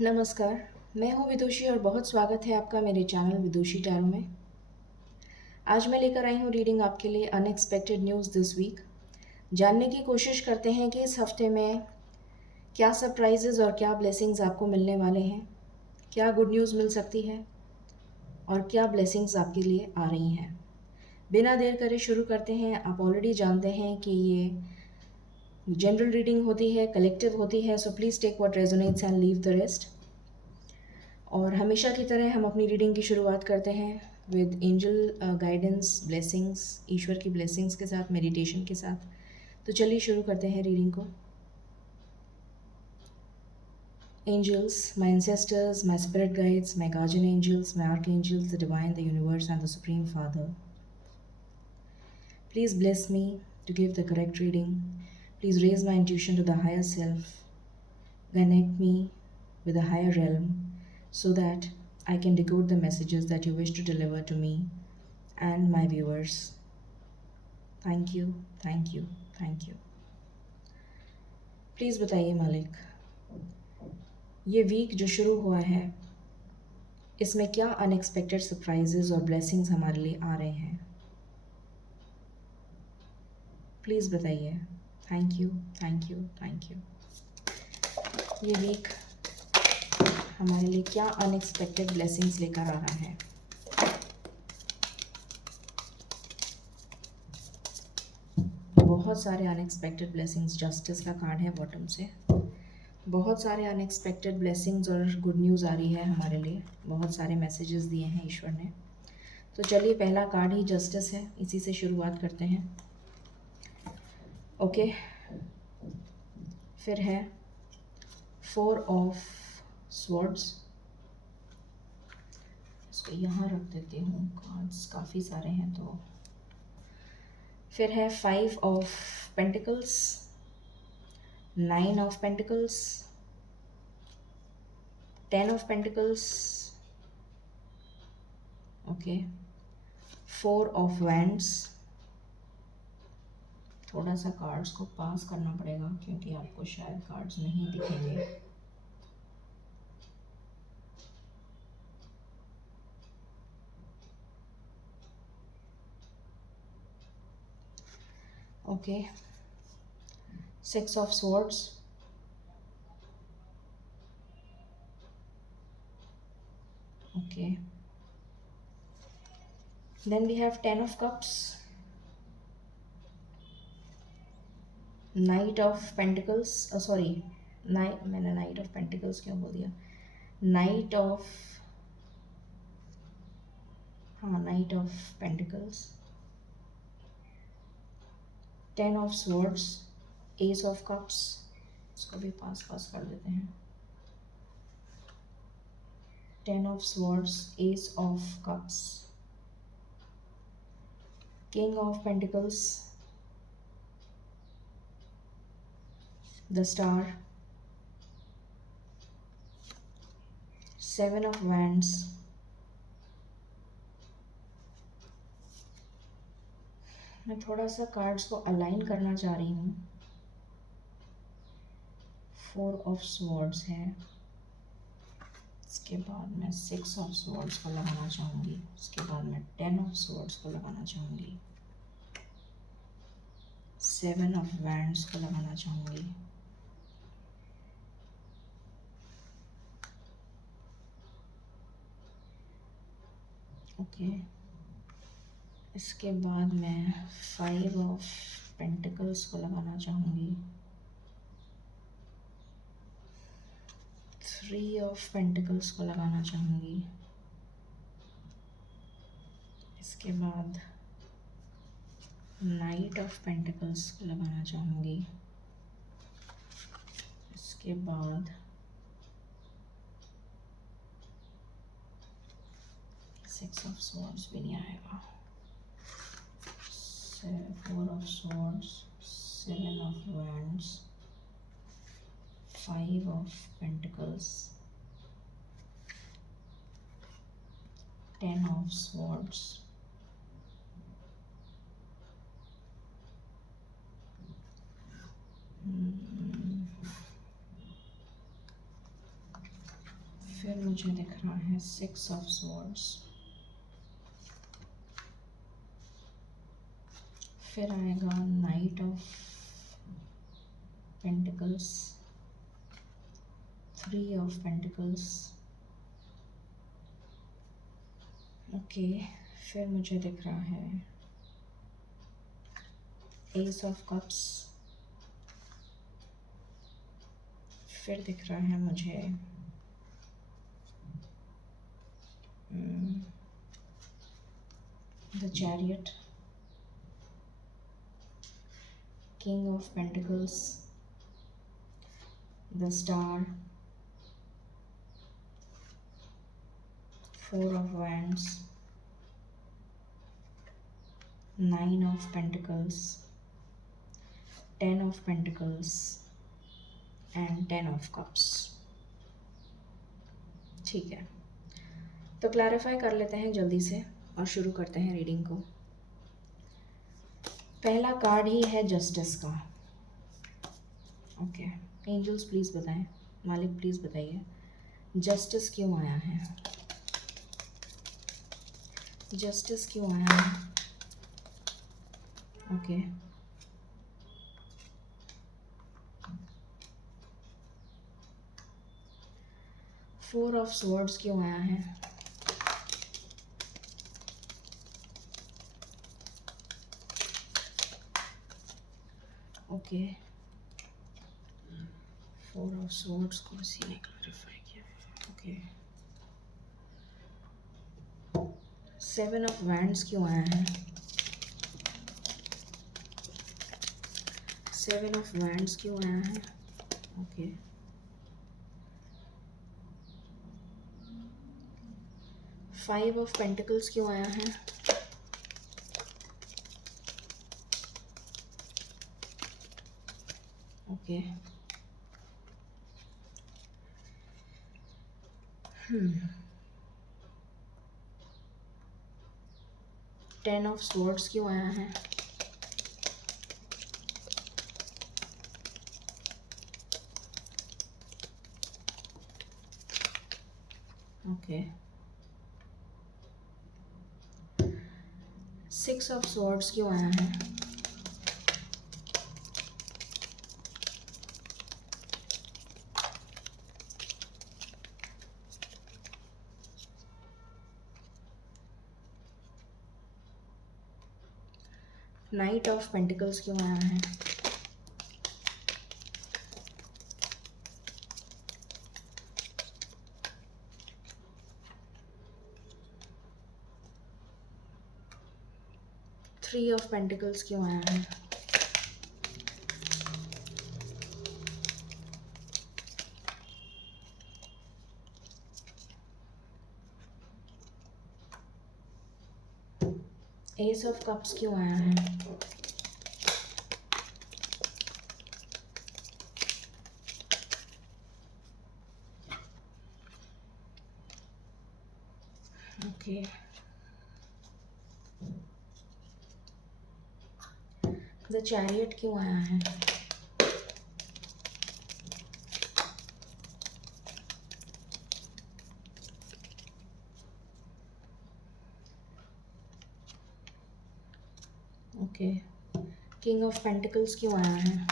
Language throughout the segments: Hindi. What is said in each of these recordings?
नमस्कार। मैं हूँ विदुषी और बहुत स्वागत है आपका मेरे चैनल विदुषी टैरो में। आज मैं लेकर आई हूँ रीडिंग आपके लिए अनएक्सपेक्टेड न्यूज़ दिस वीक। जानने की कोशिश करते हैं कि इस हफ्ते में क्या सरप्राइजेज़ और क्या ब्लेसिंग्स आपको मिलने वाले हैं, क्या गुड न्यूज़ मिल सकती है और क्या ब्लेसिंग्स आपके लिए आ रही हैं। बिना देर करे शुरू करते हैं। आप ऑलरेडी जानते हैं कि ये जनरल रीडिंग होती है, कलेक्टिव होती है, so please take what resonates and leave the rest. और हमेशा की तरह हम अपनी रीडिंग की शुरुआत करते हैं विद एंजल गाइडेंस, ब्लेसिंग्स, ईश्वर की ब्लेसिंग्स के साथ, मेडिटेशन के साथ। तो चलिए शुरू करते हैं रीडिंग को। Angels, my ancestors, my spirit guides, my guardian angels, my archangels, the divine, the universe, and the Supreme Father. Please bless me to give the correct reading. Please raise my intuition to the higher self. Connect me with a higher realm so that I can decode the messages that you wish to deliver to me and my viewers. Thank you, thank you, thank you. Please बताइए मालिक, ये वीक जो शुरू हुआ है इसमें क्या अनएक्सपेक्टेड सरप्राइजेज़ और ब्लेसिंग्स हमारे लिए आ रहे हैं। प्लीज़ बताइए। Thank you, thank you, thank you. ये वीक हमारे लिए क्या अनएक्सपेक्टेड ब्लेसिंग्स लेकर आ रहा है। बहुत सारे अनएक्सपेक्टेड ब्लेसिंग्स, जस्टिस का कार्ड है बॉटम से। बहुत सारे अनएक्सपेक्टेड ब्लेसिंग्स और गुड न्यूज़ आ रही है हमारे लिए। बहुत सारे मैसेजेस दिए हैं ईश्वर ने। तो चलिए, पहला कार्ड ही जस्टिस है, इसी से शुरुआत करते हैं। ओके, फिर है 4 ऑफ स्वॉर्ड्स। इसको यहाँ रख देती हूँ, कार्ड्स काफ़ी सारे हैं तो। फिर है 5 of pentacles, 9 of pentacles, 10 of pentacles, okay, 4 of wands. थोड़ा सा कार्ड्स को पास करना पड़ेगा क्योंकि आपको शायद कार्ड्स नहीं दिखेंगे। Okay, 6 of swords, okay, then we have 10 of cups, knight of pentacles, sorry, मैंने नाइट ऑफ पेंटिकल्स क्यों बोल दिया, नाइट ऑफ, हाँ, knight of pentacles, 10 of swords, ace of cups, इसको भी पास पास कर देते हैं, 10 of swords, ace of cups, king of pentacles, the star, 7 of wands, मैं थोड़ा सा कार्ड्स को अलाइन करना चाह रही हूँ। 4 ऑफ स्वॉर्ड्स है, इसके बाद मैं 6 ऑफ स्वॉर्ड्स को लगाना चाहूँगी, उसके बाद मैं 10 ऑफ स्वॉर्ड्स को लगाना चाहूँगी, 7 ऑफ वैंड्स को लगाना चाहूँगी, ओके, इसके बाद मैं 5 ऑफ पेंटिकल्स को लगाना चाहूँगी, 3 ऑफ पेंटिकल्स को लगाना चाहूँगी, इसके बाद नाइट ऑफ पेंटिकल्स को लगाना चाहूँगी, इसके बाद 6 ऑफ स्वॉर्ड्स भी नहीं आएगा, 4 of swords, 7 of wands, 5 of pentacles, 10 of swords, फिर मुझे दिख रहा है 6 ऑफ स्वॉर्ड्स, फिर आएगा night of pentacles, 3 of pentacles, okay. फिर मुझे दिख रहा है एस ऑफ कप्स, फिर दिख रहा है मुझे the chariot, king of pentacles, the star, 4 of wands, 9 of pentacles, 10 of pentacles and 10 of cups। ठीक है, तो क्लैरिफाई कर लेते हैं जल्दी से और शुरू करते हैं रीडिंग को। पहला कार्ड ही है जस्टिस का। ओके, एंजल्स प्लीज़ बताएं, मालिक प्लीज़ बताइए जस्टिस क्यों आया है, जस्टिस क्यों आया है। ओके, फोर ऑफ स्वॉर्ड्स क्यों आया है, ओके। 4 ऑफ स्वॉर्ड्स को इसी ने क्लैरिफाई किया है, ओके। 7 ऑफ वैंड्स क्यों आया है, 7 ऑफ वैंड्स क्यों आया है, ओके। 5 ऑफ पेंटिकल्स क्यों आया है, ओके। 10 ऑफ स्वॉर्ड्स क्यों आया है, ओके। 6 ऑफ स्वॉर्ड्स क्यों आया है, नाइट ऑफ पेंटिकल्स क्यों आया है, थ्री ऑफ पेंटिकल्स क्यों आया है, एस ऑफ कप्स क्यों आया है, ओके। द चैरियट क्यों आया है, ओके। किंग ऑफ पेंटिकल्स क्यों आया है,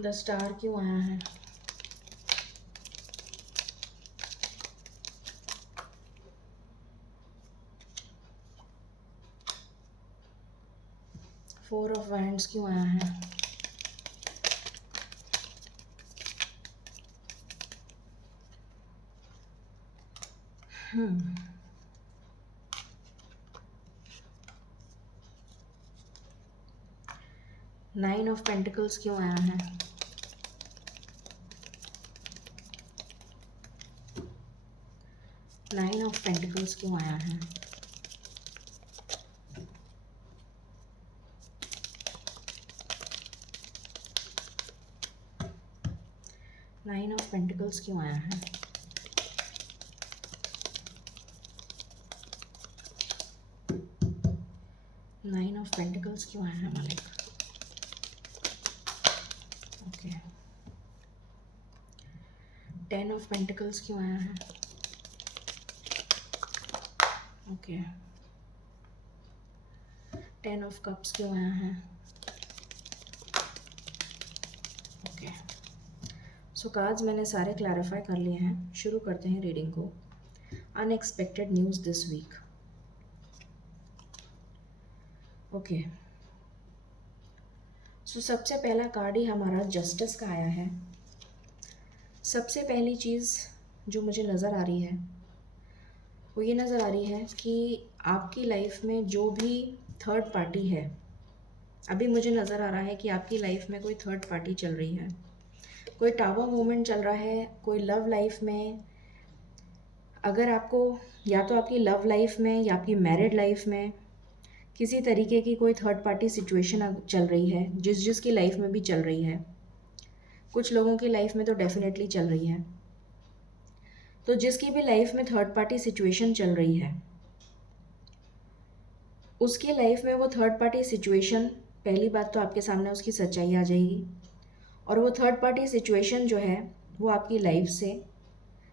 द स्टार क्यों आया है, फोर ऑफ वैंड्स क्यों आया है, नाइन ऑफ पेंटिकल्स क्यों आया है, नाइन ऑफ पेंटिकल्स क्यों आया है, नाइन ऑफ पेंटिकल्स क्यों आया है? नाइन ऑफ पेंटिकल्स क्यों आया है मालिक? ओके। टेन ऑफ पेंटिकल्स क्यों आया है? ओके। टेन ऑफ कप्स क्यों आया है? ओके। सो कार्ड्स मैंने सारे क्लैरिफाई कर लिए हैं। शुरू करते हैं रीडिंग को। Unexpected news this week. Okay. So सबसे पहला कार्ड ही हमारा जस्टिस का आया है। सबसे पहली चीज़ जो मुझे नज़र आ रही है वो ये नज़र आ रही है कि आपकी लाइफ में जो भी थर्ड पार्टी है, अभी मुझे नज़र आ रहा है कि आपकी लाइफ में कोई थर्ड पार्टी चल रही है, कोई टावर मूवमेंट चल रहा है, कोई लव लाइफ में। अगर आपको या तो आपकी लव लाइफ में या आपकी मैरिड लाइफ में किसी तरीके की कोई थर्ड पार्टी सिचुएशन चल रही है, जिसकी लाइफ में भी चल रही है, कुछ लोगों की लाइफ में तो डेफिनेटली चल रही है। तो जिसकी भी लाइफ में थर्ड पार्टी सिचुएशन चल रही है, उसकी लाइफ में वो थर्ड पार्टी सिचुएशन, पहली बात तो आपके सामने उसकी सच्चाई आ जाएगी, और वो थर्ड पार्टी सिचुएशन जो है वो आपकी लाइफ से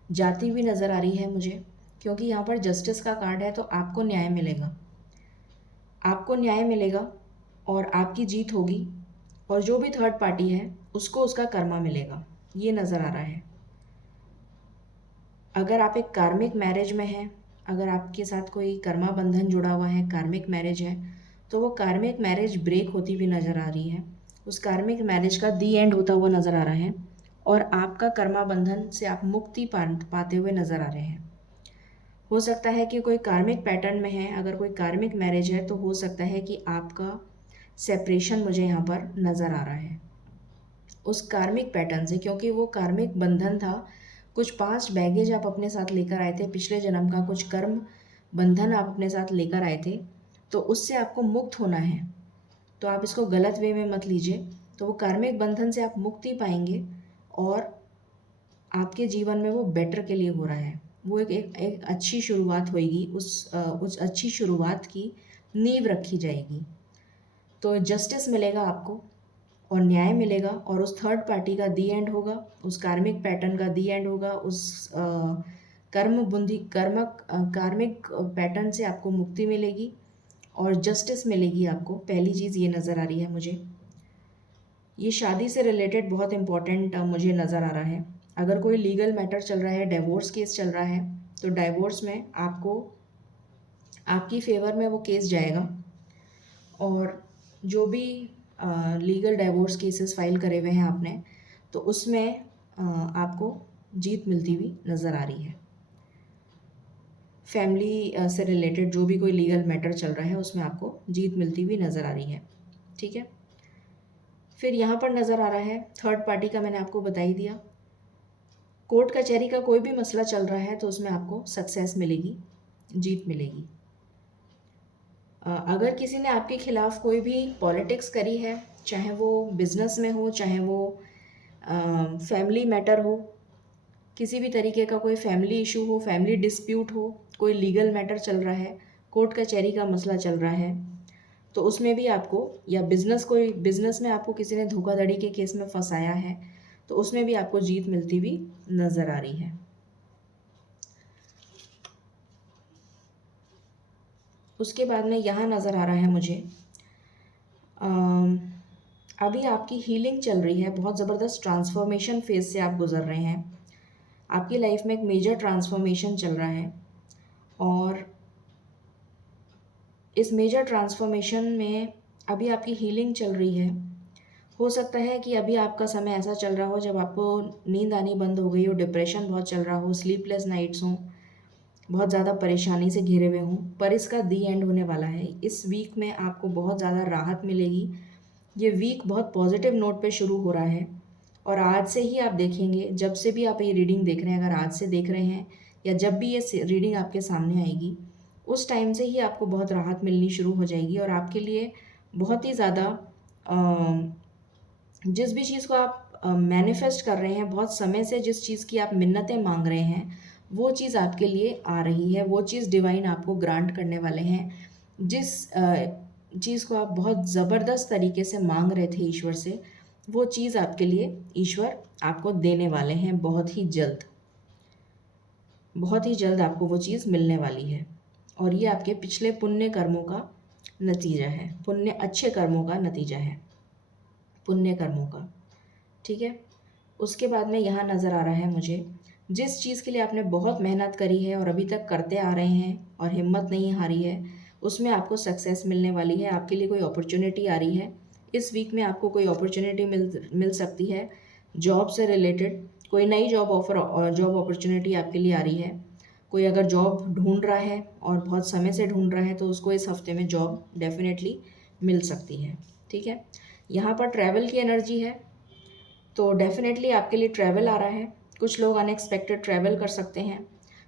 जाती हुई नज़र आ रही है मुझे, क्योंकि यहाँ पर जस्टिस का कार्ड है। तो आपको न्याय मिलेगा, आपको न्याय मिलेगा और आपकी जीत होगी, और जो भी थर्ड पार्टी है उसको उसका कर्मा मिलेगा, ये नज़र आ रहा है। अगर आप एक कार्मिक मैरिज में हैं, अगर आपके साथ कोई कर्मा बंधन जुड़ा हुआ है, कार्मिक मैरिज है, तो वो कार्मिक मैरिज ब्रेक होती हुई नज़र आ रही है। उस कार्मिक मैरिज का दी एंड होता हुआ नज़र आ रहा है, और आपका कर्मा बंधन से आप मुक्ति पाते हुए नज़र आ रहे हैं। हो सकता है कि कोई कार्मिक पैटर्न में है, अगर कोई कार्मिक मैरिज है तो हो सकता है कि आपका सेपरेशन मुझे यहाँ पर नज़र आ रहा है उस कार्मिक पैटर्न से, क्योंकि वो कार्मिक बंधन था। कुछ पास्ट बैगेज आप अपने साथ लेकर आए थे, पिछले जन्म का कुछ कर्म बंधन आप अपने साथ लेकर आए थे, तो उससे आपको मुक्त होना है। तो आप इसको गलत वे में मत लीजिए। तो वो कार्मिक बंधन से आप मुक्ति पाएंगे, और आपके जीवन में वो बेटर के लिए हो रहा है। वो एक अच्छी शुरुआत होएगी, उस अच्छी शुरुआत की नींव रखी जाएगी। तो जस्टिस मिलेगा आपको और न्याय मिलेगा, और उस थर्ड पार्टी का दी एंड होगा, उस कार्मिक पैटर्न का दी एंड होगा, उस कार्मिक पैटर्न से आपको मुक्ति मिलेगी और जस्टिस मिलेगी आपको। पहली चीज़ ये नज़र आ रही है मुझे। ये शादी से रिलेटेड बहुत इम्पॉर्टेंट मुझे नज़र आ रहा है। अगर कोई लीगल मैटर चल रहा है, डिवोर्स केस चल रहा है, तो डिवोर्स में आपको आपकी फेवर में वो केस जाएगा, और जो भी लीगल डिवोर्स केसेस फाइल करे हुए हैं आपने, तो उसमें आपको जीत मिलती हुई नज़र आ रही है। फैमिली से रिलेटेड जो भी कोई लीगल मैटर चल रहा है उसमें आपको जीत मिलती हुई नज़र आ रही है। ठीक है। फिर यहाँ पर नज़र आ रहा है थर्ड पार्टी का, मैंने आपको बता ही दिया। कोर्ट कचहरी का कोई भी मसला चल रहा है तो उसमें आपको सक्सेस मिलेगी, जीत मिलेगी। अगर किसी ने आपके खिलाफ़ कोई भी पॉलिटिक्स करी है, चाहे वो बिज़नेस में हो, चाहे वो फैमिली मैटर हो, किसी भी तरीके का कोई फैमिली इशू हो, फैमिली डिस्प्यूट हो, कोई लीगल मैटर चल रहा है, कोर्ट कचहरी का मसला चल रहा है, तो उसमें भी आपको, या बिज़नेस में आपको किसी ने धोखाधड़ी के केस में फंसाया है, तो उसमें भी आपको जीत मिलती हुई नज़र आ रही है। उसके बाद में यहाँ नज़र आ रहा है मुझे अभी आपकी हीलिंग चल रही है, बहुत ज़बरदस्त ट्रांसफॉर्मेशन फेज़ से आप गुज़र रहे हैं। आपकी लाइफ में एक मेजर ट्रांसफॉर्मेशन चल रहा है, और इस मेजर ट्रांसफॉर्मेशन में अभी आपकी हीलिंग चल रही है। हो सकता है कि अभी आपका समय ऐसा चल रहा हो जब आपको नींद आनी बंद हो गई हो, डिप्रेशन बहुत चल रहा हो, स्लीपलेस नाइट्स हों, बहुत ज़्यादा परेशानी से घिरे हुए हों, पर इसका दी एंड होने वाला है। इस वीक में आपको बहुत ज़्यादा राहत मिलेगी। ये वीक बहुत पॉजिटिव नोट पे शुरू हो रहा है, और आज से ही आप देखेंगे, जब से भी आप ये रीडिंग देख रहे हैं, अगर आज से देख रहे हैं या जब भी ये रीडिंग आपके सामने आएगी, उस टाइम से ही आपको बहुत राहत मिलनी शुरू हो जाएगी, और आपके लिए बहुत ही ज़्यादा जिस भी चीज़ को आप मैनिफेस्ट कर रहे हैं, बहुत समय से जिस चीज़ की आप मिन्नतें मांग रहे हैं, वो चीज़ आपके लिए आ रही है, वो चीज़ डिवाइन आपको ग्रांट करने वाले हैं। जिस चीज़ को आप बहुत ज़बरदस्त तरीके से मांग रहे थे ईश्वर से, वो चीज़ आपके लिए ईश्वर आपको देने वाले हैं बहुत ही जल्द। बहुत ही जल्द आपको वो चीज़ मिलने वाली है और ये आपके पिछले पुण्य कर्मों का नतीजा है, पुण्य अच्छे कर्मों का नतीजा है, पुण्य कर्मों का। ठीक है। उसके बाद में यहाँ नज़र आ रहा है मुझे, जिस चीज़ के लिए आपने बहुत मेहनत करी है और अभी तक करते आ रहे हैं और हिम्मत नहीं हारी है, उसमें आपको सक्सेस मिलने वाली है। आपके लिए कोई अपॉर्चुनिटी आ रही है। इस वीक में आपको कोई अपॉर्चुनिटी मिल सकती है जॉब से रिलेटेड। कोई नई जॉब अपॉर्चुनिटी आपके लिए आ रही है। कोई अगर जॉब ढूंढ रहा है और बहुत समय से ढूंढ रहा है तो उसको इस हफ्ते में जॉब डेफिनेटली मिल सकती है। ठीक है। यहाँ पर ट्रैवल की एनर्जी है, तो डेफिनेटली आपके लिए ट्रैवल आ रहा है। कुछ लोग अनएक्सपेक्टेड ट्रैवल कर सकते हैं।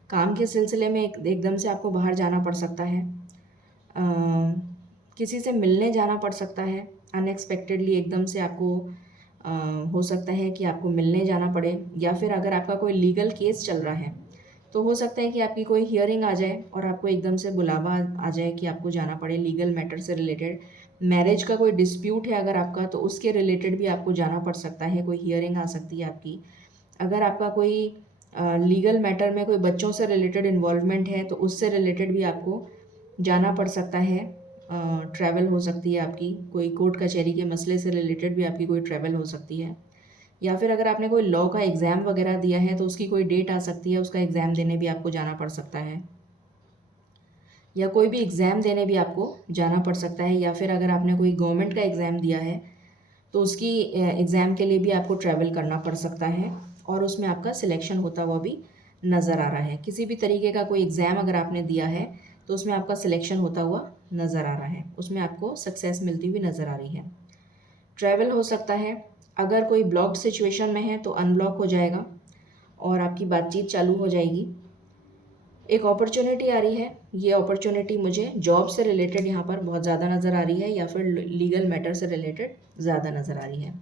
काम के सिलसिले में एकदम से आपको बाहर जाना पड़ सकता है। अ, किसी से मिलने जाना पड़ सकता है अनएक्सपेक्टेडली, एकदम से आपको हो सकता है कि आपको मिलने जाना पड़े, या फिर अगर आपका कोई लीगल केस चल रहा है तो हो सकता है कि आपकी कोई हियरिंग आ जाए और आपको एकदम से बुलावा आ जाए कि आपको जाना पड़े लीगल मैटर से रिलेटेड। मैरिज का कोई डिस्प्यूट है अगर आपका, तो उसके रिलेटेड भी आपको जाना पड़ सकता है, कोई हियरिंग आ सकती है आपकी। अगर आपका कोई लीगल मैटर में कोई बच्चों से रिलेटेड इन्वॉल्वमेंट है तो उससे रिलेटेड भी आपको जाना पड़ सकता है। ट्रैवल हो सकती है आपकी, कोई कोर्ट कचहरी के मसले से रिलेटेड भी आपकी कोई ट्रैवल हो सकती है। या फिर अगर आपने कोई लॉ का एग्ज़ाम वगैरह दिया है तो उसकी कोई डेट आ सकती है, उसका एग्ज़ाम देने भी आपको जाना पड़ सकता है। या कोई भी एग्ज़ाम देने भी आपको जाना पड़ सकता है। या फिर अगर आपने कोई गवर्नमेंट का एग्ज़ाम दिया है तो उसकी एग्ज़ाम के लिए भी आपको ट्रैवल करना पड़ सकता है और उसमें आपका सिलेक्शन होता हुआ भी नज़र आ रहा है। किसी भी तरीके का कोई एग्ज़ाम अगर आपने दिया है तो उसमें आपका सिलेक्शन होता हुआ नज़र आ रहा है, उसमें आपको सक्सेस मिलती हुई नज़र आ रही है। ट्रैवल हो सकता है। अगर कोई ब्लॉक्ड सिचुएशन में है तो अनब्लॉक हो जाएगा और आपकी बातचीत चालू हो जाएगी। एक अपॉर्चुनिटी आ रही है, ये अपॉर्चुनिटी मुझे जॉब से रिलेटेड यहाँ पर बहुत ज़्यादा नज़र आ रही है या फिर लीगल मैटर से रिलेटेड ज़्यादा नज़र आ रही है।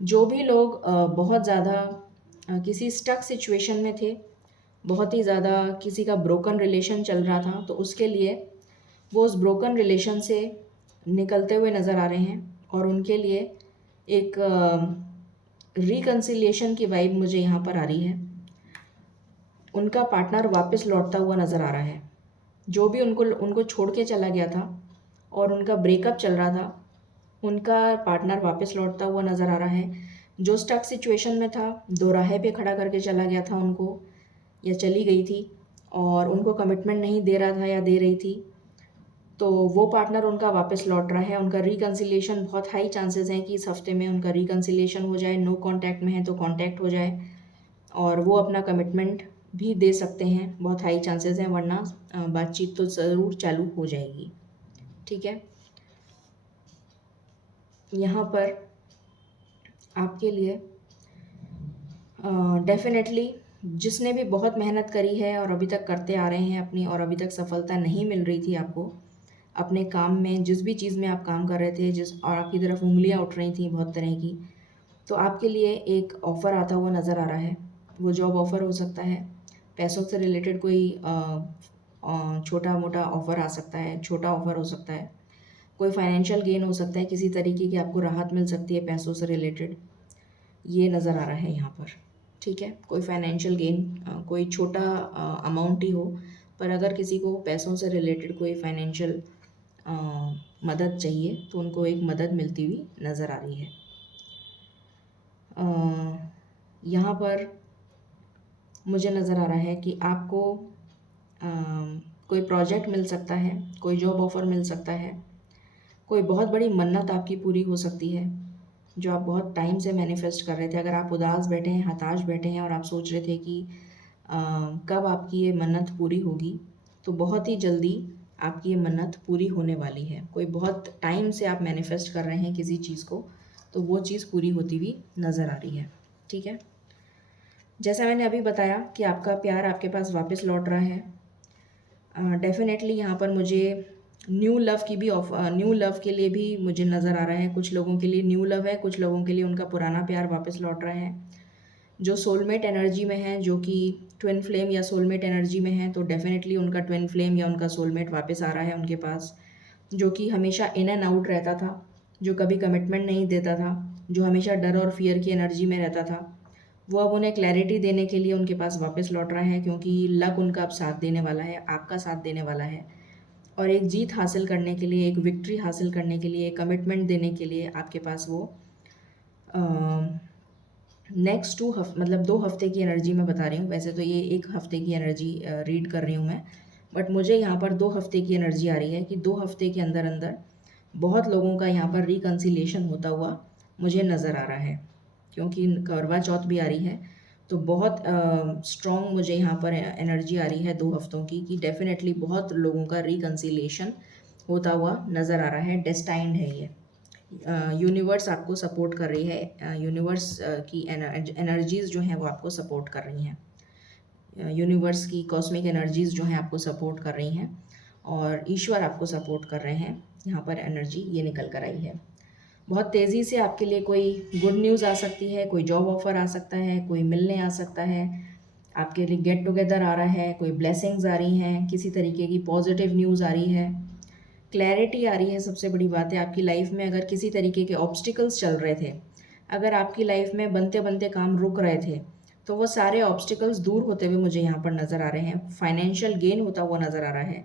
जो भी लोग बहुत ज़्यादा किसी स्टक सिचुएशन में थे, बहुत ही ज़्यादा किसी का ब्रोकन रिलेशन चल रहा था, तो उसके लिए वो उस ब्रोकन रिलेशन से निकलते हुए नज़र आ रहे हैं और उनके लिए एक रिकन्सिलिएशन की वाइब मुझे यहाँ पर आ रही है। उनका पार्टनर वापस लौटता हुआ नज़र आ रहा है। जो भी उनको उनको छोड़ के चला गया था और उनका ब्रेकअप चल रहा था, उनका पार्टनर वापस लौटता हुआ नज़र आ रहा है। जो स्टक सिचुएशन में था, दोराहे पे खड़ा करके चला गया था उनको, या चली गई थी और उनको कमिटमेंट नहीं दे रहा था या दे रही थी, तो वो पार्टनर उनका वापस लौट रहा है। उनका रिकन्सिलिएशन, बहुत हाई चांसेस हैं कि इस हफ्ते में उनका रिकन्सिलिएशन हो जाए। नो कांटेक्ट में है तो कांटेक्ट हो जाए और वो अपना कमिटमेंट भी दे सकते हैं, बहुत हाई चांसेस हैं, वरना बातचीत तो ज़रूर चालू हो जाएगी। ठीक है। यहाँ पर आपके लिए डेफिनेटली जिसने भी बहुत मेहनत करी है और अभी तक करते आ रहे हैं अपनी, और अभी तक सफलता नहीं मिल रही थी आपको अपने काम में, जिस भी चीज़ में आप काम कर रहे थे, जिस और आपकी तरफ उंगलियां उठ रही थी बहुत तरह की, तो आपके लिए एक ऑफ़र आता हुआ नज़र आ रहा है। वो जॉब ऑफ़र हो सकता है, पैसों से रिलेटेड कोई छोटा मोटा ऑफ़र आ सकता है, छोटा ऑफ़र हो सकता है। कोई फाइनेंशियल गेन हो सकता है, किसी तरीके की आपको राहत मिल सकती है पैसों से रिलेटेड, ये नज़र आ रहा है यहाँ पर। ठीक है। कोई फाइनेंशियल गेन, कोई छोटा अमाउंट ही हो, पर अगर किसी को पैसों से रिलेटेड कोई फाइनेंशियल मदद चाहिए तो उनको एक मदद मिलती हुई नज़र आ रही है। यहाँ पर मुझे नज़र आ रहा है कि आपको कोई प्रोजेक्ट मिल सकता है, कोई जॉब ऑफ़र मिल सकता है, कोई बहुत बड़ी मन्नत आपकी पूरी हो सकती है जो आप बहुत टाइम से मैनिफेस्ट कर रहे थे। अगर आप उदास बैठे हैं, हताश बैठे हैं और आप सोच रहे थे कि कब आपकी ये मन्नत पूरी होगी, तो बहुत ही जल्दी आपकी ये मन्नत पूरी होने वाली है। कोई बहुत टाइम से आप मैनिफेस्ट कर रहे हैं किसी चीज़ को, तो वो चीज़ पूरी होती हुई नज़र आ रही है। ठीक है। जैसा मैंने अभी बताया कि आपका प्यार आपके पास वापस लौट रहा है। डेफिनेटली यहाँ पर मुझे न्यू लव की भी न्यू लव के लिए भी मुझे नज़र आ रहा है। कुछ लोगों के लिए न्यू लव है, कुछ लोगों के लिए उनका पुराना प्यार वापस लौट रहा है। जो सोलमेट एनर्जी में है, जो कि ट्विन फ्लेम या सोलमेट एनर्जी में है, तो डेफिनेटली उनका ट्विन फ्लेम या उनका सोलमेट वापस आ रहा है उनके पास, जो कि हमेशा इन एंड आउट रहता था, जो कभी कमिटमेंट नहीं देता था, जो हमेशा डर और फियर की एनर्जी में रहता था। वो अब उन्हें क्लैरिटी देने के लिए उनके पास वापस लौट रहा है, क्योंकि लक उनका अब साथ देने वाला है, आपका साथ देने वाला है। और एक जीत हासिल करने के लिए, एक विक्ट्री हासिल करने के लिए, कमिटमेंट देने के लिए आपके पास वो नेक्स्ट मतलब 2 हफ्ते की एनर्जी मैं बता रही हूँ। वैसे तो ये 1 हफ्ते की एनर्जी रीड कर रही हूँ मैं, बट मुझे यहाँ पर 2 हफ्ते की एनर्जी आ रही है कि 2 हफ्ते के अंदर अंदर बहुत लोगों का यहाँ पर रिकन्सिलेशन होता हुआ मुझे नज़र आ रहा है, क्योंकि करवा चौथ भी आ रही है। तो बहुत स्ट्रॉन्ग मुझे यहाँ पर एनर्जी आ रही है 2 हफ्तों की, कि डेफिनेटली बहुत लोगों का रिकन्सिलेशन होता हुआ नज़र आ रहा है। डेस्टाइंड है ये, यूनिवर्स आपको सपोर्ट कर रही है। यूनिवर्स की एनर्जीज़ जो हैं वो आपको सपोर्ट कर रही हैं। यूनिवर्स की कॉस्मिक एनर्जीज़ जो हैं आपको सपोर्ट कर रही हैं, और ईश्वर आपको सपोर्ट कर रहे हैं। यहाँ पर एनर्जी ये निकल कर आई है। बहुत तेज़ी से आपके लिए कोई गुड न्यूज़ आ सकती है, कोई जॉब ऑफ़र आ सकता है, कोई मिलने आ सकता है, आपके लिए गेट टुगेदर आ रहा है, कोई ब्लेसिंग्स आ रही हैं, किसी तरीके की पॉजिटिव न्यूज़ आ रही है, क्लैरिटी आ रही है। सबसे बड़ी बात है, आपकी लाइफ में अगर किसी तरीके के ऑब्स्टिकल्स चल रहे थे, अगर आपकी लाइफ में बनते बनते काम रुक रहे थे, तो वो सारे ऑब्स्टिकल्स दूर होते हुए मुझे यहाँ पर नज़र आ रहे हैं। फाइनेंशियल गेन होता हुआ नज़र आ रहा है,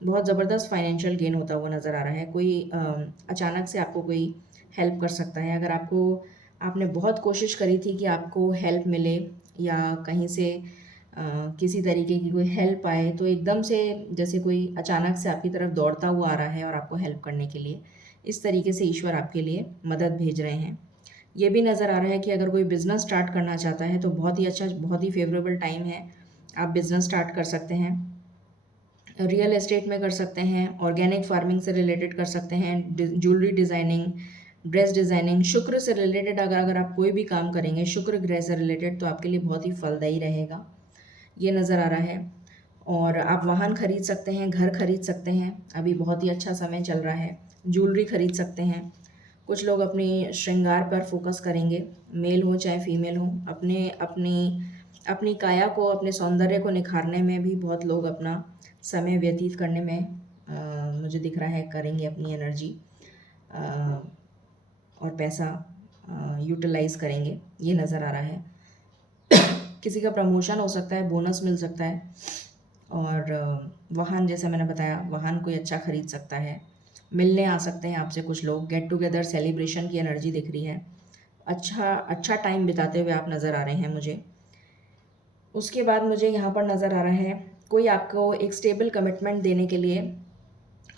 बहुत ज़बरदस्त फाइनेंशियल गेन होता हुआ नज़र आ रहा है। कोई अचानक से आपको कोई हेल्प कर सकता है। अगर आपने बहुत कोशिश करी थी कि आपको हेल्प मिले, या कहीं से किसी तरीके की कोई हेल्प आए, तो एकदम से जैसे कोई अचानक से आपकी तरफ दौड़ता हुआ आ रहा है और आपको हेल्प करने के लिए, इस तरीके से ईश्वर आपके लिए मदद भेज रहे हैं। ये भी नज़र आ रहा है कि अगर कोई बिज़नेस स्टार्ट करना चाहता है तो बहुत ही अच्छा, बहुत ही फेवरेबल टाइम है, आप बिज़नेस स्टार्ट कर सकते हैं। रियल एस्टेट में कर सकते हैं, ऑर्गेनिक फार्मिंग से रिलेटेड कर सकते हैं, ज्वेलरी डिज़ाइनिंग, ड्रेस डिज़ाइनिंग, शुक्र से रिलेटेड अगर आप कोई भी काम करेंगे शुक्र ग्रह से रिलेटेड, तो आपके लिए बहुत ही फलदायी रहेगा, ये नज़र आ रहा है। और आप वाहन खरीद सकते हैं, घर खरीद सकते हैं, अभी बहुत ही अच्छा समय चल रहा है। ज्वेलरी खरीद सकते हैं। कुछ लोग अपनी श्रृंगार पर फोकस करेंगे, मेल हो चाहे फीमेल हो, अपने अपनी अपनी काया को, अपने सौंदर्य को निखारने में भी बहुत लोग अपना समय व्यतीत करने में मुझे दिख रहा है करेंगे अपनी एनर्जी और पैसा यूटिलाइज़ करेंगे, ये नज़र आ रहा है। किसी का प्रमोशन हो सकता है, बोनस मिल सकता है, और वाहन, जैसे मैंने बताया, वाहन कोई अच्छा खरीद सकता है। मिलने आ सकते हैं आपसे कुछ लोग, गेट टुगेदर, सेलिब्रेशन की एनर्जी दिख रही है। अच्छा अच्छा टाइम बिताते हुए आप नज़र आ रहे हैं मुझे। उसके बाद मुझे यहाँ पर नज़र आ रहा है कोई आपको एक स्टेबल कमिटमेंट देने के लिए,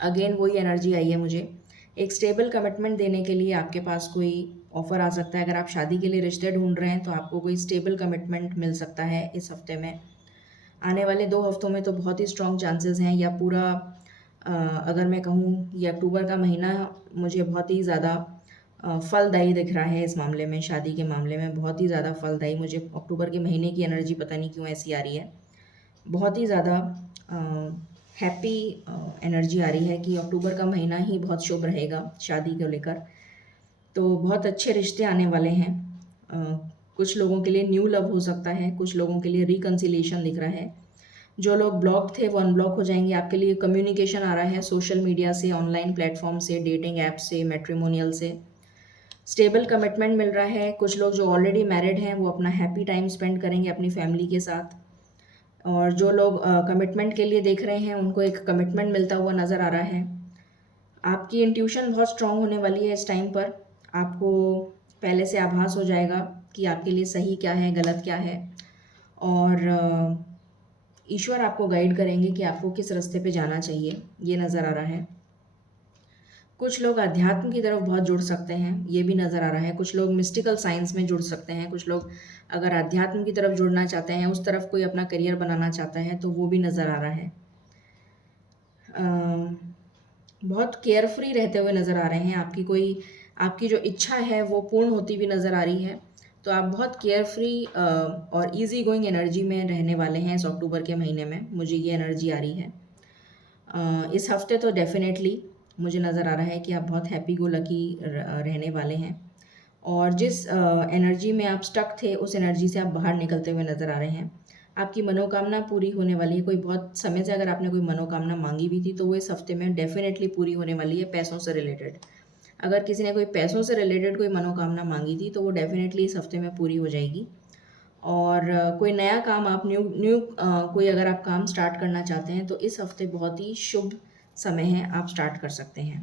अगेन वही एनर्जी आई है मुझे, एक स्टेबल कमिटमेंट देने के लिए आपके पास कोई ऑफ़र आ सकता है। अगर आप शादी के लिए रिश्ते ढूंढ रहे हैं तो आपको कोई स्टेबल कमिटमेंट मिल सकता है इस हफ्ते में। आने वाले 2 हफ्तों में तो बहुत ही स्ट्रॉन्ग चांसेस हैं, या पूरा अगर मैं कहूँ ये अक्टूबर का महीना मुझे बहुत ही ज़्यादा फलदायी दिख रहा है। इस मामले में, शादी के मामले में बहुत ही ज़्यादा फलदायी, मुझे अक्टूबर के महीने की एनर्जी पता नहीं क्यों ऐसी आ रही है। बहुत ही ज़्यादा हैप्पी एनर्जी आ रही है कि अक्टूबर का महीना ही बहुत शुभ रहेगा शादी को लेकर। तो बहुत अच्छे रिश्ते आने वाले हैं। कुछ लोगों के लिए न्यू लव हो सकता है, कुछ लोगों के लिए रिकन्सिलेशन दिख रहा है। जो लोग ब्लॉक थे वो अनब्लॉक हो जाएंगे। आपके लिए कम्युनिकेशन आ रहा है सोशल मीडिया से, ऑनलाइन प्लेटफॉर्म से, डेटिंग ऐप से, मैट्रिमोनियल से। स्टेबल कमिटमेंट मिल रहा है। कुछ लोग जो ऑलरेडी मैरिड हैं वो अपना हैप्पी टाइम स्पेंड करेंगे अपनी फैमिली के साथ, और जो लोग कमिटमेंट के लिए देख रहे हैं उनको एक कमिटमेंट मिलता हुआ नज़र आ रहा है। आपकी इंट्यूशन बहुत स्ट्रांग होने वाली है इस टाइम पर। आपको पहले से आभास हो जाएगा कि आपके लिए सही क्या है, गलत क्या है, और ईश्वर आपको गाइड करेंगे कि आपको किस रास्ते पे जाना चाहिए, ये नज़र आ रहा है। कुछ लोग अध्यात्म की तरफ बहुत जुड़ सकते हैं, ये भी नज़र आ रहा है। कुछ लोग मिस्टिकल साइंस में जुड़ सकते हैं। कुछ लोग अगर अध्यात्म की तरफ जुड़ना चाहते हैं, उस तरफ कोई अपना करियर बनाना चाहता है, तो वो भी नज़र आ रहा है। बहुत केयरफ्री रहते हुए नज़र आ रहे हैं। आपकी जो इच्छा है वो पूर्ण होती हुई नज़र आ रही है। तो आप बहुत केयरफ्री और इजी गोइंग एनर्जी में रहने वाले हैं इस अक्टूबर के महीने में, मुझे ये एनर्जी आ रही है। इस हफ्ते तो डेफिनेटली मुझे नज़र आ रहा है कि आप बहुत हैप्पी गो लकी रहने वाले हैं, और जिस एनर्जी में आप स्टक थे उस एनर्जी से आप बाहर निकलते हुए नज़र आ रहे हैं। आपकी मनोकामना पूरी होने वाली है। कोई बहुत समय से अगर आपने कोई मनोकामना मांगी भी थी तो वो इस हफ्ते में डेफिनेटली पूरी होने वाली है, पैसों से रिलेटेड। अगर किसी ने कोई पैसों से रिलेटेड कोई मनोकामना मांगी थी तो वो डेफिनेटली इस हफ्ते में पूरी हो जाएगी। और कोई नया काम आप न्यू न्यू कोई अगर आप काम स्टार्ट करना चाहते हैं तो इस हफ्ते बहुत ही शुभ समय है, आप स्टार्ट कर सकते हैं।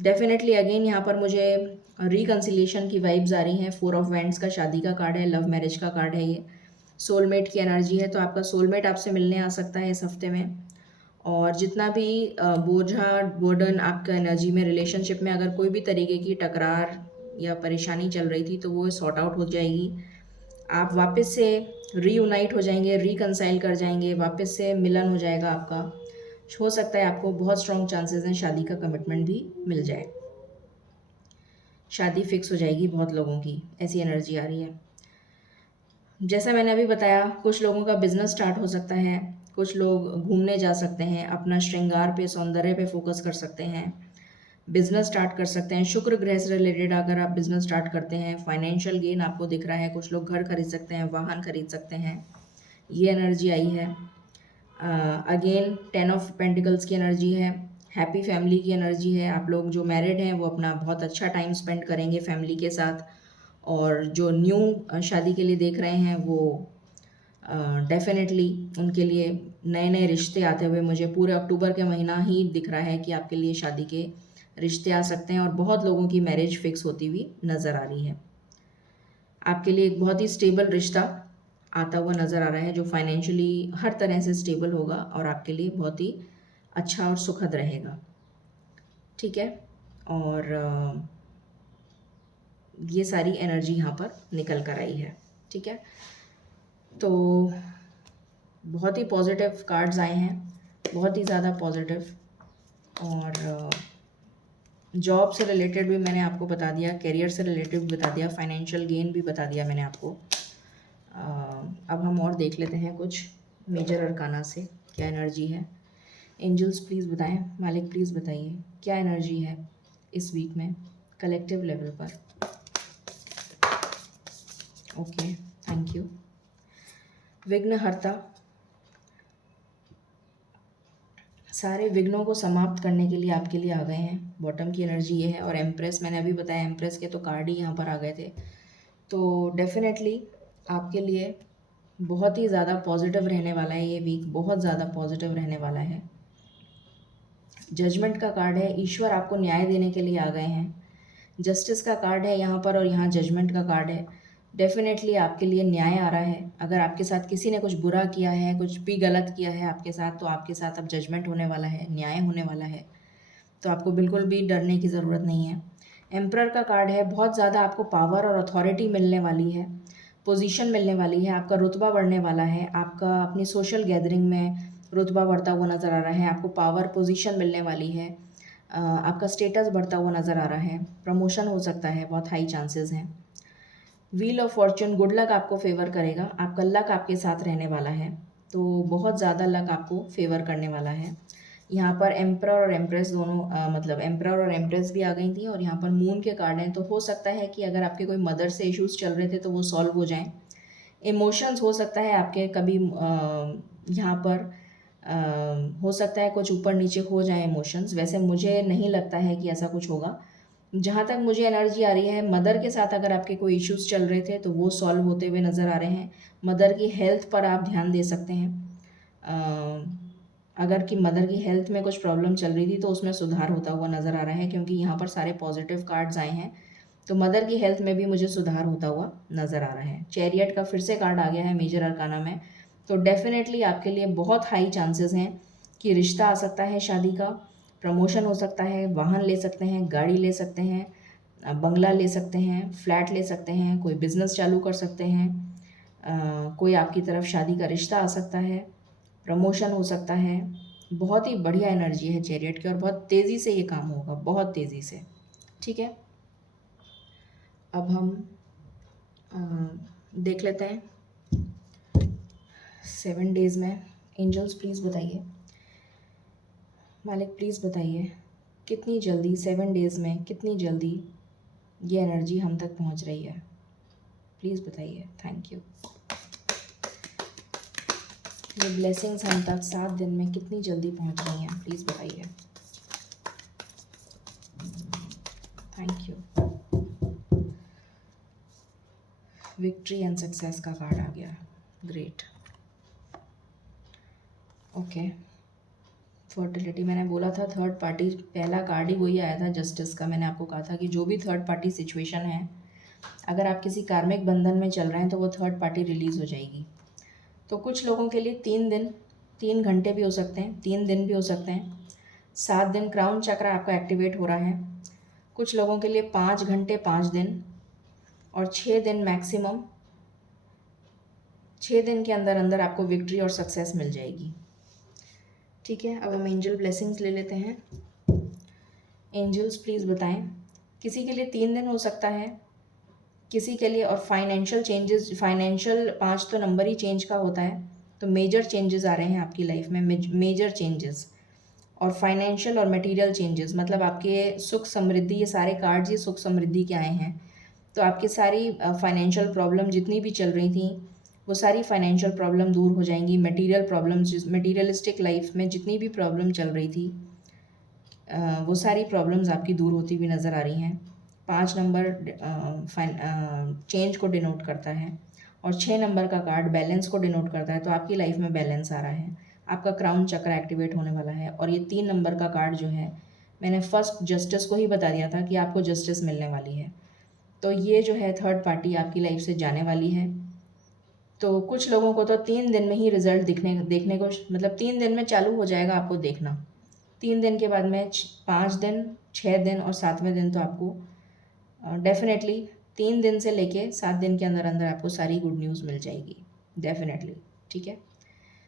डेफिनेटली अगेन यहाँ पर मुझे रिकन्सिलिएशन की वाइब्स आ रही हैं। 4 ऑफ वैंड्स का शादी का कार्ड है, लव मैरिज का कार्ड है, ये सोलमेट की एनर्जी है। तो आपका सोलमेट आपसे मिलने आ सकता है इस हफ्ते में, और जितना भी बोझा बर्डन आपका एनर्जी में रिलेशनशिप में अगर कोई भी तरीके की टकरार या परेशानी चल रही थी तो वो सॉर्ट आउट हो जाएगी। आप वापस से रीयूनाइट हो जाएंगे, रिकनसाइल कर जाएंगे, वापस से मिलन हो जाएगा आपका। हो सकता है आपको बहुत स्ट्रॉन्ग चांसेस हैं शादी का कमिटमेंट भी मिल जाए, शादी फिक्स हो जाएगी बहुत लोगों की, ऐसी एनर्जी आ रही है। जैसा मैंने अभी बताया, कुछ लोगों का बिजनेस स्टार्ट हो सकता है, कुछ लोग घूमने जा सकते हैं, अपना श्रृंगार पे सौंदर्य पे फोकस कर सकते हैं, बिजनेस स्टार्ट कर सकते हैं। शुक्र ग्रह से रिलेटेड अगर आप बिजनेस स्टार्ट करते हैं, फाइनेंशियल गेन आपको दिख रहा है। कुछ लोग घर खरीद सकते हैं, वाहन खरीद सकते हैं, ये एनर्जी आई है। अगेन 10 ऑफ पेंटिकल्स की एनर्जी है, हैप्पी फैमिली की एनर्जी है। आप लोग जो मैरिड हैं वो अपना बहुत अच्छा टाइम स्पेंड करेंगे फैमिली के साथ, और जो न्यू शादी के लिए देख रहे हैं वो डेफिनेटली उनके लिए नए नए रिश्ते आते हुए मुझे पूरे अक्टूबर के महीना ही दिख रहा है कि आपके लिए शादी के रिश्ते आ सकते हैं, और बहुत लोगों की मैरिज फिक्स होती हुई नज़र आ रही है। आपके लिए एक बहुत ही स्टेबल रिश्ता आता हुआ नज़र आ रहा है जो फाइनेंशियली हर तरह से स्टेबल होगा और आपके लिए बहुत ही अच्छा और सुखद रहेगा। ठीक है, और ये सारी एनर्जी यहाँ पर निकल कर आई है। ठीक है, तो बहुत ही पॉजिटिव कार्ड्स आए हैं, बहुत ही ज़्यादा पॉजिटिव। और जॉब से रिलेटेड भी मैंने आपको बता दिया, करियर से रिलेटेड भी बता दिया, फाइनेंशियल गेन भी बता दिया मैंने आपको। अब हम और देख लेते हैं कुछ मेजर अरकाना से क्या एनर्जी है। एंजल्स प्लीज़ बताएं, मालिक प्लीज़ बताइए क्या एनर्जी है इस वीक में कलेक्टिव लेवल पर। Okay, thank you. विघ्नहर्ता सारे विघ्नों को समाप्त करने के लिए आपके लिए आ गए हैं, बॉटम की एनर्जी ये है। और एम्प्रेस मैंने अभी बताया, एम्प्रेस के तो कार्ड ही यहाँ पर आ गए थे। तो डेफिनेटली आपके लिए बहुत ही ज़्यादा पॉजिटिव रहने वाला है ये वीक, बहुत ज़्यादा पॉजिटिव रहने वाला है। जजमेंट का कार्ड है, ईश्वर आपको न्याय देने के लिए आ गए हैं। जस्टिस का कार्ड है यहाँ पर, और यहाँ जजमेंट का कार्ड है। डेफिनेटली आपके लिए न्याय आ रहा है। अगर आपके साथ किसी ने कुछ बुरा किया है, कुछ भी गलत किया है आपके साथ, तो आपके साथ अब जजमेंट होने वाला है, न्याय होने वाला है। तो आपको बिल्कुल भी डरने की ज़रूरत नहीं है। एम्परर का कार्ड है, बहुत ज़्यादा आपको पावर और अथॉरिटी मिलने वाली है, पोजीशन मिलने वाली है, आपका रुतबा बढ़ने वाला है, आपका अपनी सोशल गैदरिंग में रुतबा बढ़ता हुआ नज़र आ रहा है, आपको पावर पोजीशन मिलने वाली है, आपका स्टेटस बढ़ता हुआ नज़र आ रहा है, प्रमोशन हो सकता है, बहुत हाई चांसेस हैं। Wheel of Fortune, good luck आपको फेवर करेगा, आपका लक आपके साथ रहने वाला है, तो बहुत ज़्यादा लक आपको फेवर करने वाला है। यहाँ पर एम्परर और एम्प्रेस दोनों मतलब एम्परर और एम्प्रेस भी आ गई थी, और यहाँ पर मून के कार्ड हैं। तो हो सकता है कि अगर आपके कोई मदर से इश्यूज चल रहे थे तो वो सॉल्व हो जाएं। इमोशंस हो सकता है आपके कभी यहाँ पर हो सकता है कुछ ऊपर नीचे हो जाए इमोशंस। वैसे मुझे नहीं लगता है कि ऐसा कुछ होगा। जहाँ तक मुझे एनर्जी आ रही है, मदर के साथ अगर आपके कोई इश्यूज चल रहे थे तो वो सॉल्व होते हुए नज़र आ रहे हैं। मदर की हेल्थ पर आप ध्यान दे सकते हैं। अगर कि मदर की हेल्थ में कुछ प्रॉब्लम चल रही थी तो उसमें सुधार होता हुआ नज़र आ रहा है, क्योंकि यहाँ पर सारे पॉजिटिव कार्ड्स आए हैं। तो मदर की हेल्थ में भी मुझे सुधार होता हुआ नज़र आ रहा है। चैरियट का फिर से कार्ड आ गया है मेजर अरकाना में। तो डेफिनेटली आपके लिए बहुत हाई चांसेस हैं कि रिश्ता आ सकता है शादी का, प्रमोशन हो सकता है, वाहन ले सकते हैं, गाड़ी ले सकते हैं, बंगला ले सकते हैं, फ्लैट ले सकते हैं, कोई बिज़नेस चालू कर सकते हैं, कोई आपकी तरफ शादी का रिश्ता आ सकता है, प्रमोशन हो सकता है। बहुत ही बढ़िया एनर्जी है चैरियट की, और बहुत तेज़ी से ये काम होगा, बहुत तेज़ी से। ठीक है, अब हम देख लेते हैं 7 डेज़ में। एंजल्स प्लीज़ बताइए मालिक प्लीज़ बताइए कितनी जल्दी 7 डेज़ में कितनी जल्दी ये एनर्जी हम तक पहुंच रही है। प्लीज़ बताइए। Thank you. ये ब्लेसिंग्स हम तक 7 दिन में कितनी जल्दी पहुंच रही हैं, प्लीज़ बताइए। Thank you. Victory and success का कार्ड आ गया। ग्रेट। ओके। फर्टिलिटी, मैंने बोला था थर्ड पार्टी, पहला कार्ड ही वही आया था जस्टिस का। मैंने आपको कहा था कि जो भी थर्ड पार्टी सिचुएशन है, अगर आप किसी कार्मिक बंधन में चल रहे हैं तो वो थर्ड पार्टी रिलीज़ हो जाएगी। तो कुछ लोगों के लिए 3 दिन, 3 घंटे भी हो सकते हैं, 3 दिन भी हो सकते हैं। 7 दिन क्राउन चक्र आपका एक्टिवेट हो रहा है। कुछ लोगों के लिए 5 घंटे 5 दिन और 6 दिन मैक्सिमम। 6 दिन के अंदर अंदर आपको विक्ट्री और सक्सेस मिल जाएगी। ठीक है, अब हम एंजल ब्लेसिंग्स ले लेते हैं। एंजल्स प्लीज़ बताएं, किसी के लिए 3 दिन हो सकता है, किसी के लिए, और फाइनेंशियल चेंजेस, फाइनेंशियल 5 तो नंबर ही चेंज का होता है, तो मेजर चेंजेस आ रहे हैं आपकी लाइफ में, मेजर चेंजेस। और फाइनेंशियल और मटेरियल चेंजेस, मतलब आपके सुख समृद्धि, ये सारे कार्ड्स ये सुख समृद्धि के आए हैं। तो आपकी सारी फाइनेंशियल प्रॉब्लम जितनी भी चल रही थी, वो सारी फाइनेंशियल प्रॉब्लम दूर हो जाएंगी। मटेरियल प्रॉब्लम्स, मटेरियलिस्टिक लाइफ में जितनी भी प्रॉब्लम चल रही थी, वो सारी प्रॉब्लम्स आपकी दूर होती हुई नज़र आ रही हैं। 5 नंबर चेंज को डिनोट करता है और 6 नंबर का कार्ड बैलेंस को डिनोट करता है। तो आपकी लाइफ में बैलेंस आ रहा है, आपका क्राउन चक्र एक्टिवेट होने वाला है। और ये 3 नंबर का कार्ड जो है, मैंने फर्स्ट जस्टिस को ही बता दिया था कि आपको जस्टिस मिलने वाली है। तो ये जो है थर्ड पार्टी आपकी लाइफ से जाने वाली है। तो कुछ लोगों को तो 3 दिन में ही रिजल्ट देखने को, मतलब 3 दिन में चालू हो जाएगा आपको देखना। 3 दिन के बाद में 5 दिन, 6 दिन और 7वें दिन तो आपको डेफिनेटली 3 दिन से लेके 7 दिन के अंदर अंदर आपको सारी गुड न्यूज़ मिल जाएगी, डेफिनेटली। ठीक है,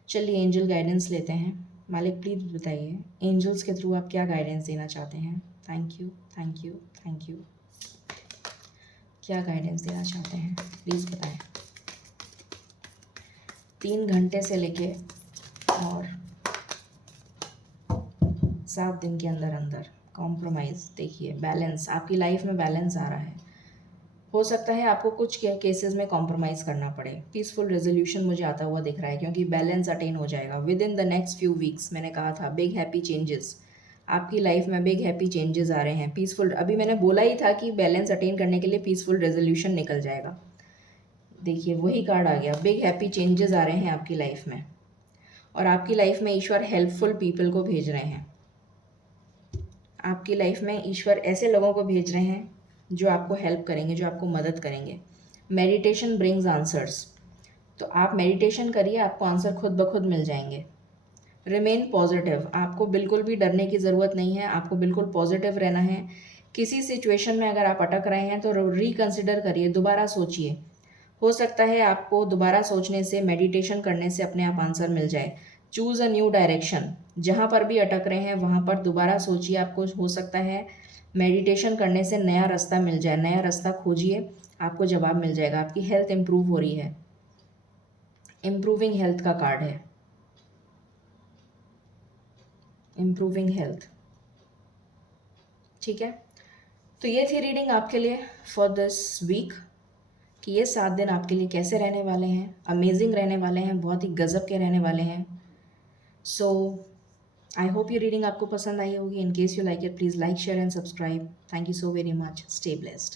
चलिए एंजल गाइडेंस लेते हैं। मालिक प्लीज़ बताइए एंजल्स के थ्रू आप क्या गाइडेंस देना चाहते हैं। Thank you, thank you, thank you. क्या गाइडेंस देना चाहते हैं, प्लीज़ बताएं। 3 घंटे से लेके और 7 दिन के अंदर अंदर कॉम्प्रोमाइज़, देखिए बैलेंस, आपकी लाइफ में बैलेंस आ रहा है। हो सकता है आपको कुछ केसेस में कॉम्प्रोमाइज़ करना पड़े। पीसफुल रेजोल्यूशन मुझे आता हुआ दिख रहा है, क्योंकि बैलेंस अटेन हो जाएगा with in the next few weeks. मैंने कहा था बिग हैप्पी चेंजेस, आपकी लाइफ में बिग हैप्पी चेंजेस आ रहे हैं। पीसफुल, अभी मैंने बोला ही था कि बैलेंस अटेन करने के लिए पीसफुल रेजोल्यूशन निकल जाएगा। देखिए वही कार्ड आ गया, बिग हैप्पी चेंजेस आ रहे हैं आपकी लाइफ में। और आपकी लाइफ में ईश्वर हेल्पफुल पीपल को भेज रहे हैं। आपकी लाइफ में ईश्वर ऐसे लोगों को भेज रहे हैं जो आपको हेल्प करेंगे, जो आपको मदद करेंगे। मेडिटेशन ब्रिंग्स आंसर्स, तो आप मेडिटेशन करिए, आपको आंसर खुद ब खुद मिल जाएंगे। रिमेन पॉजिटिव, आपको बिल्कुल भी डरने की ज़रूरत नहीं है, आपको बिल्कुल पॉजिटिव रहना है। किसी सिचुएशन में अगर आप अटक रहे हैं तो रिकंसिडर करिए, दोबारा सोचिए। हो सकता है आपको दोबारा सोचने से, मेडिटेशन करने से अपने आप आंसर मिल जाए। चूज़ अ न्यू डायरेक्शन, जहाँ पर भी अटक रहे हैं वहाँ पर दोबारा सोचिए। आपको हो सकता है मेडिटेशन करने से नया रास्ता मिल जाए, नया रास्ता खोजिए, आपको जवाब मिल जाएगा। आपकी हेल्थ इम्प्रूव हो रही है, इम्प्रूविंग हेल्थ का कार्ड है, इम्प्रूविंग हेल्थ। ठीक है, तो ये थी रीडिंग आपके लिए फॉर दिस वीक, कि ये 7 दिन आपके लिए कैसे रहने वाले हैं। अमेजिंग रहने वाले हैं, बहुत ही गज़ब के रहने वाले हैं। सो आई होप ये रीडिंग आपको पसंद आई होगी। In case you like it, please like, share and subscribe. Thank you so very much. Stay blessed.